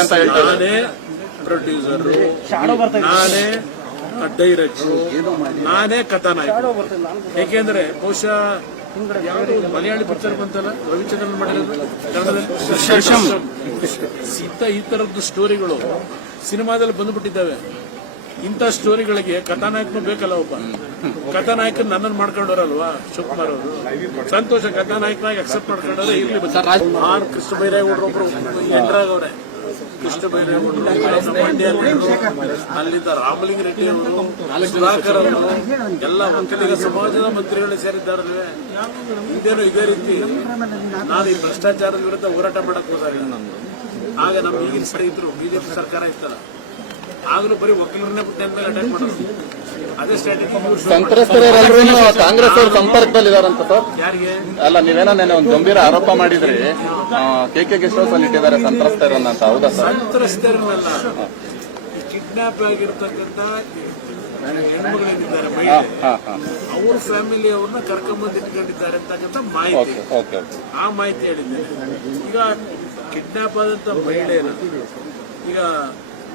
ಅಂತ ಹೇಳ್ತಾರೆ. ಪ್ರೊಡ್ಯೂಸರ್ ನಾನೇ ಡೈರೆಕ್ಟರ್ ನಾನೇ ಕಥಾನಾಯಕ. ಏಕೆಂದ್ರೆ ಬಹುಶಃ ಯಾವುದು ಮಲಯಾಳಿ ಪಿಕ್ಚರ್ ಬಂತಲ್ಲ ರವಿಚಂದ್ರನ್ ಮಾಡಿರೋದು. ಇಂಥ ಈ ತರದ್ದು ಸ್ಟೋರಿಗಳು ಸಿನಿಮಾದಲ್ಲಿ ಬಂದ್ಬಿಟ್ಟಿದ್ದಾವೆ. ಇಂಥ ಸ್ಟೋರಿಗಳಿಗೆ ಕಥಾನಾಯಕನು ಬೇಕಲ್ಲ ಒಬ್ಬ. ಕಥಾನಾಯಕ ನನ್ನನ್ನು ಮಾಡ್ಕೊಂಡವ್ರಲ್ವಾ ಶಿವಕುಮಾರ್ ಅವರು? ಸಂತೋಷ ಕಥಾನಾಯಕನಾಗಿ ಅಕ್ಸೆಪ್ಟ್ ಮಾಡ್ಕೊಂಡ್ರೆ ಇರ್ಲಿ. ಆರ್ ಕೃಷ್ಣ ಬೈರೇಗೌಡರು ಹುಡ್ರೊಬ್ರು ಎಂಟ್ರಾಗವ್ರೆ ಕೃಷ್ಣ ಬೈರೇಗೌಡರು ಅಲ್ಲಿದ್ದ ರಾಮಲಿಂಗ ರೆಡ್ಡಿ ಅವರು, ಸುಧಾಕರ್ ಅವರು, ಎಲ್ಲ ಒಕ್ಕಲಿಗ ಸಮಾಜದ ಮಂತ್ರಿಗಳು ಸೇರಿದ್ದಾರೆ. ಇದೇನು ಇದೇ ರೀತಿ ನಾನು ಈ ಭ್ರಷ್ಟಾಚಾರದ ವಿರುದ್ಧ ಹೋರಾಟ ಮಾಡಕ್ ಹೋದಾಗ ಆಗ ನಮ್ಮ ಈಗಿನ ಸ್ನೇಹಿತರು ಬಿಜೆಪಿ ಸರ್ಕಾರ ಇತ್ತಲ್ಲ. ಆಗಲೂ ಬರೀ ಒಕ್ಕಲರನ್ನೇ ಬಿಟ್ಟು ಅಟ್ಯಾಕ್ ಮಾಡೋದು? ಸಂತ್ರಸ್ತರೆಲ್ಲರೂ ಕಾಂಗ್ರೆಸ್ ಅವ್ರ ಸಂಪರ್ಕದಲ್ಲಿ ಇದಾರಂತ ಸರ್. ಯಾರಿಗೆ? ಅಲ್ಲ ನೀವೇನೋ ನೆನೆ ಒಂದು ಗಂಭೀರ ಆರೋಪ ಮಾಡಿದ್ರಿ. ಕೆ ಕೆ ಗೆಸ್ಟ್ ಹೌಸ್ ಅಲ್ಲಿ ಇಟ್ಟಿದ್ದಾರೆ ಸಂತ್ರಸ್ತರನ್ನ ಅಂತ. ಹೌದಾ ಸರ್? ಸಂತ್ರಸ್ತರನ್ನೆಲ್ಲ. ಕಿಡ್ನಾಪ್ ಆಗಿರ್ತಕ್ಕಂಥ ಹೆಣ್ಮಗಳೇನಿದ್ದಾರೆ ಅವ್ರ ಫ್ಯಾಮಿಲಿ ಅವ್ರನ್ನ ಕರ್ಕೊಂಡ್ಬಂದು ಇಟ್ಕೊಂಡಿದ್ದಾರೆ ಅಂತಕ್ಕಂಥ ಮಾಹಿತಿ. ಆ ಮಾಹಿತಿ ಹೇಳಿದ್ದೇನೆ ಈಗ ಕಿಡ್ನಾಪ್ ಆದಂತ ಮಹಿಳೆಯರು ಈಗ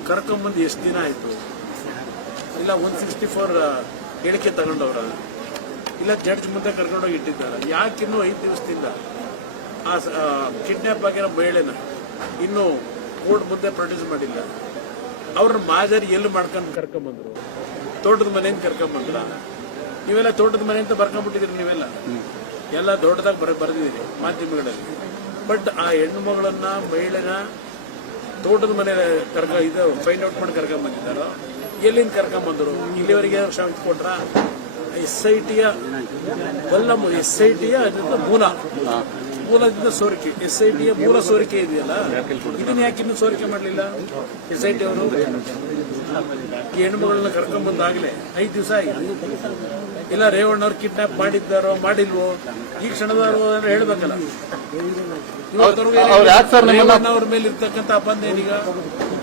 ಕರ್ಕೊಂಬಂದು ಎಷ್ಟು ದಿನ ಆಯ್ತು? ಇಲ್ಲ ಒನ್ ಸಿಕ್ಸ್ಟಿ ಫೋರ್ ಹೇಳಿಕೆ ತಗೊಂಡವ್ರ ಇಲ್ಲ ಜಡ್ಜ್ ಮುಂದೆ ಕರ್ಕೊಂಡೋಗಿ ಇಟ್ಟಿದ್ದಾರೆ. ಯಾಕಿನ್ನೂ ಐದು ದಿವಸದಿಂದ? ಆ ಕಿಡ್ನಾಪ್ ಆಗಿರೋ ಮಹಿಳೆನ ಇನ್ನೂ ಕೋರ್ಟ್ ಮುಂದೆ ಪ್ರೊಡ್ಯೂಸ್ ಮಾಡಿಲ್ಲ. ಅವ್ರನ್ನ ಮಾಜರಿ ಎಲ್ಲಿ ಮಾಡ್ಕೊಂಡು ಕರ್ಕೊಂಬಂದ್ರು? ತೋಟದ ಮನೆಯಿಂದ ಕರ್ಕೊಂಬಂದ್ರ? ನೀವೆಲ್ಲ ತೋಟದ ಮನೆ ಅಂತ ಬರ್ಕೊಂಡ್ಬಿಟ್ಟಿದ್ರಿ ನೀವೆಲ್ಲ? ಎಲ್ಲ ದೊಡ್ಡದಾಗಿ ಬರ, ಬರೆದಿದ್ದೀರಿ ಮಾಧ್ಯಮಗಳಲ್ಲಿ. ಬಟ್ ಆ ಹೆಣ್ಣು ಮಗಳನ್ನ, ಮಹಿಳೆನ ತೋಟದ ಮನೆ ಕರ್ಕ, ಇದು ಫೈಂಡ್ ಔಟ್ ಮಾಡಿ ಕರ್ಕೊಂಡ್ ಬಂದಿದ್ದಾರೋ ಎಲ್ಲಿಂದ ಕರ್ಕೊಂಡ್ಬಂದರು? ಇಲ್ಲಿವರೆಗೆ ಶಾಂತಿ ಕೊಟ್ರ? ಎಸ್ ಐ ಟಿಯ ಬಲ್ಲ ಎಸ್ ಐ ಟಿಯ ಅದರಿಂದ ಮೂಲ. ಮೂಲದಿಂದ ಸೋರಿಕೆ. ಎಸ್ ಐ ಟಿಯ ಮೂಲ ಸೋರಿಕೆ ಇದೆಯಲ್ಲ? ಇದನ್ನ ಯಾಕೆ ಇನ್ನೂ ಸೋರಿಕೆ ಮಾಡಲಿಲ್ಲ? ಎಸ್ ಐ ಟಿ ಅವರು ಹೆಣ್ಮಗಳನ್ನ ಕರ್ಕೊಂಡ್ ಬಂದಾಗಲೇ ಐದು ದಿವಸ ಆಗಿದೆ ಇಲ್ಲ ರೇವಣ್ಣವ್ರು ಕಿಡ್ನಾಪ್ ಮಾಡಿದ್ದಾರೋ ಮಾಡಿಲ್ವೋ? ಈ ಕ್ಷಣದವರು ಹೇಳ್ಬೇಕಲ್ಲ. ಅವ್ರ ಮೇಲೆ ಇರ್ತಕ್ಕಂಥ ಅಪಂದ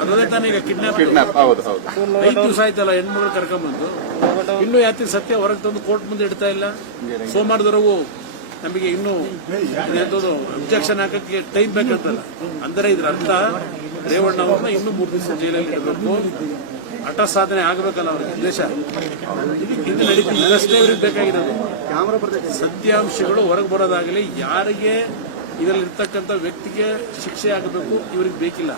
ಅನ್ನೋದೇ ತಾನೇ ಈಗ ಕಿಡ್ನಾಪ್ ಕಿಡ್ನಾಪ್ ಹೌದು ಹೌದು. ಐದು ದಿವಸ ಆಯ್ತಲ್ಲ ಹೆಣ್ಮಗಳು ಕರ್ಕೊಂಡ್ಬಂದು. ಇನ್ನೂ ಯಾತಿ ಸತ್ಯ ಹೊರಗೆ ತಂದು ಕೋರ್ಟ್ ಮುಂದೆ ಇಡ್ತಾ ಇಲ್ಲ. ಸೋಮವಾರದವರೆಗೂ ನಮಗೆ ಇನ್ನೂ ಅಬ್ಜೆಕ್ಷನ್ ಹಾಕಕ್ಕೆ ಟೈಮ್ ಬೇಕಂತಲ್ಲ. ಅಂದರೆ ಇದ್ರ ಅರ್ಥ ರೇವಣ್ಣ ಅವ್ರನ್ನ ಇನ್ನೂ ಮೂರು ದಿವಸ ಜೈಲಲ್ಲಿ ಇಡಬೇಕು. ಹಠ ಸಾಧನೆ ಆಗಬೇಕಲ್ಲ ಅವ್ರ ದೇಶ ಇದು ನಡೀತಿದೆ ಇದಷ್ಟೇ ಇವ್ರಿಗೆ ಬೇಕಾಗಿರೋದು. ಸತ್ಯಾಂಶಗಳು ಹೊರಗೆ ಬರೋದಾಗಲಿ ಯಾರಿಗೆ ಇದರಲ್ಲಿ ಇರ್ತಕ್ಕಂಥ ವ್ಯಕ್ತಿಗೆ ಶಿಕ್ಷೆ ಆಗಬೇಕು ಇವ್ರಿಗೆ ಬೇಕಿಲ್ಲ.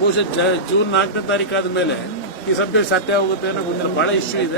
ಬಹುಶಃ ಜೂನ್ ನಾಲ್ಕನೇ ತಾರೀಕು ಆದ ಮೇಲೆ ಈ ಸಭೆ ಸತ್ಯ ಹೋಗುತ್ತೆ ಅನ್ನೋ ಮುಂದಿನ ಬಹಳ ಇಶ್ಯೂ ಇದೆ.